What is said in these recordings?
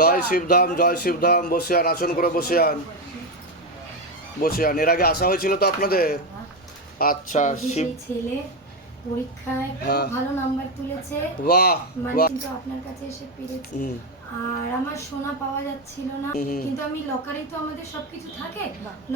জয় শিবধাম, জয় শিবধাম। বসে আন, আসন করে বসে আন, বসে আন। এর আগে আসা হয়েছিল তো আপনাদের? আচ্ছা। শিব ছেলে পরীক্ষায় খুব ভালো নাম্বার তুলেছে, বাহ মানে বাহ। কিন্তু আপনার কাছে এসে পেরেছি। আর আমার সোনা পাওয়া যাচ্ছিল না, কিন্তু আমি লকারে, তো আমাদের সবকিছু থাকে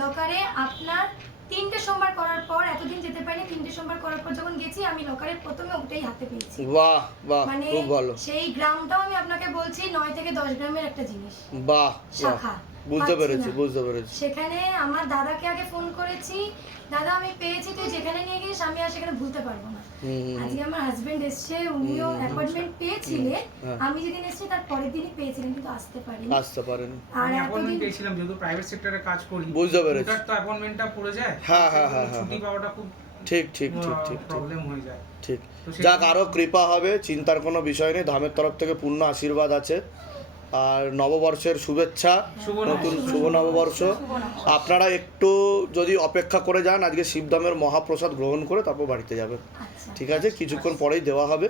লকারে। আপনার 3টে সোমবার করার পর, এতদিন যেতে পারিনি, 3টে সোমবার করার পর যখন গেছি আমি লকারের প্রথমে ওটাই হাতে পেয়েছি। বাহ বাহ, মানে খুব ভালো। সেই গ্রামটাও আমি আপনাকে বলছি 9 থেকে 10 গ্রামের একটা জিনিস। বাহ, শাখা বুঝতে পাচ্ছি পেরেছি, না। বুঝতে পেরেছি। সেখানে আমার দাদাকে আগে ফোন করেছি, দাদা আমি পেয়েছি, তুই যেখানে নিয়ে গিয়েছিস আমি আর সেখানে ভুলতে পারবো না। আজকে আমার হাজবেন্ড এসছে, উনিও অ্যাপয়েন্টমেন্ট পেয়েছিলেন, আমি যেদিন এসেছি তার পরের দিনই পেয়েছিলেন, কিন্তু আসতে পারিনি। আর অ্যাপয়েন্টমেন্ট পেয়েছিলাম, যেহেতু প্রাইভেট সেক্টরে কাজ করি, বুঝতে পেরেছি। ওটার তো অ্যাপয়েন্টমেন্টটা পড়ে যায়। হ্যাঁ, ছুটি পাওয়াটা খুব ঠিক ঠিক ঠিক ঠিক প্রবলেম হয়ে যায়। ঠিক। যাক, আরও কৃপা হবে, চিন্তার কোনো বিষয় নেই। ধামের তরফ থেকে পূর্ণ আশীর্বাদ আছে। আর নববর্ষের শুভেচ্ছা, নতুন শুভ নববর্ষ। আপনারা একটু যদি অপেক্ষা করে যান, আজকে শিবধামের মহাপ্রসাদ গ্রহণ করে তারপর বাড়িতে যাবেন, ঠিক আছে? কিছুক্ষণ পরেই দেওয়া হবে।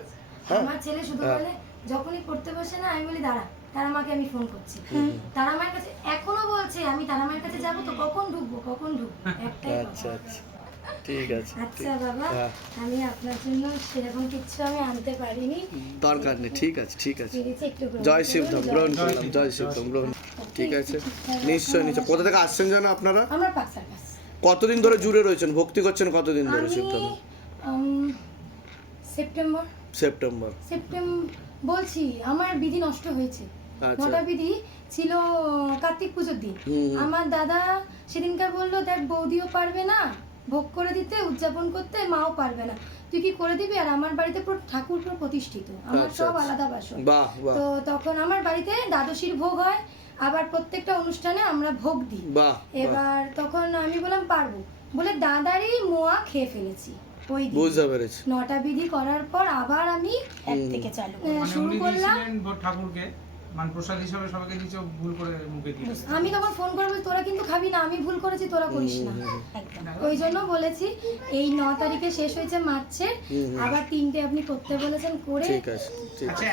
হ্যাঁ, আমার ছেলে শুধু বলে, যখনই পড়তে বসে না, আমি বলি দাঁড়া, তারা মাকে আমি ফোন করছি। তারা মায়ের কাছে এখনো বলছে আমি তারা মায়ের কাছে যাবো, তো কখন ঢুকবো, কখন ঢুকবো, একটাই কথা। আচ্ছা আচ্ছা, ঠিক আছে। আচ্ছা বাবা, আমি আপনার জন্য সেরকম কিছু আমি আনতে পারিনি, দরকার নেই, ঠিক আছে ঠিক আছে। পেরেছি একটু গ্রহণ জয় করুন। শিবধাম, গ্রহণ করলাম। জয় শিবধাম, গ্রহণ। ঠিক আছে, নিশ্চয় নিশ্চয়। কোথা থেকে আসছেন জানো আপনারা? আমার পাকসার কাছে। কতদিন ধরে জুড়ে রয়েছেন, ভক্তি করছেন কতদিন ধরে আমি শিবধামে? September September. বলছি, আমার বিধি নষ্ট হয়েছে। আচ্ছা। 9টা বিধি ছিল কার্তিক পুজোর দিন। আমার দাদা সেদিনকার বললো, দেখ বৌদিও পারবে না ভোগ করে দিতে, উদযাপন করতে, মাও পারবে না, তুই কি করে দিবি? আর আমার বাড়িতে পুরো ঠাকুর পুরো প্রতিষ্ঠিত, আমার সব আলাদা বাসন। তো তখন আমার বাড়িতে দ্বাদশীর ভোগ হয়, আবার প্রত্যেকটা অনুষ্ঠানে আমরা ভোগ দিই। এবার তখন আমি বললাম পারবো, বলে দাদারই মোয়া খেয়ে ফেলেছি। ওই বুঝতে পেরেছি। 9টা বিধি করার পর আবার আমি এক থেকে শুরু করলাম। ঠাকুরকে মানে প্রসাদ হিসেবে সবাইকে দিয়েছে, ভুল করে মুখে দিয়ে। আমি তখন ফোন করে বলি, তোরা কিন্তু খাবি না, আমি ভুল করেছি, তোরা করিস না। ওই জন্য বলেছি, এই 9 তারিখে শেষ হয়েছে মার্চের, আবার 3টে আপনি করতে বলেছেন করে। ঠিক আছে, ঠিক আছে।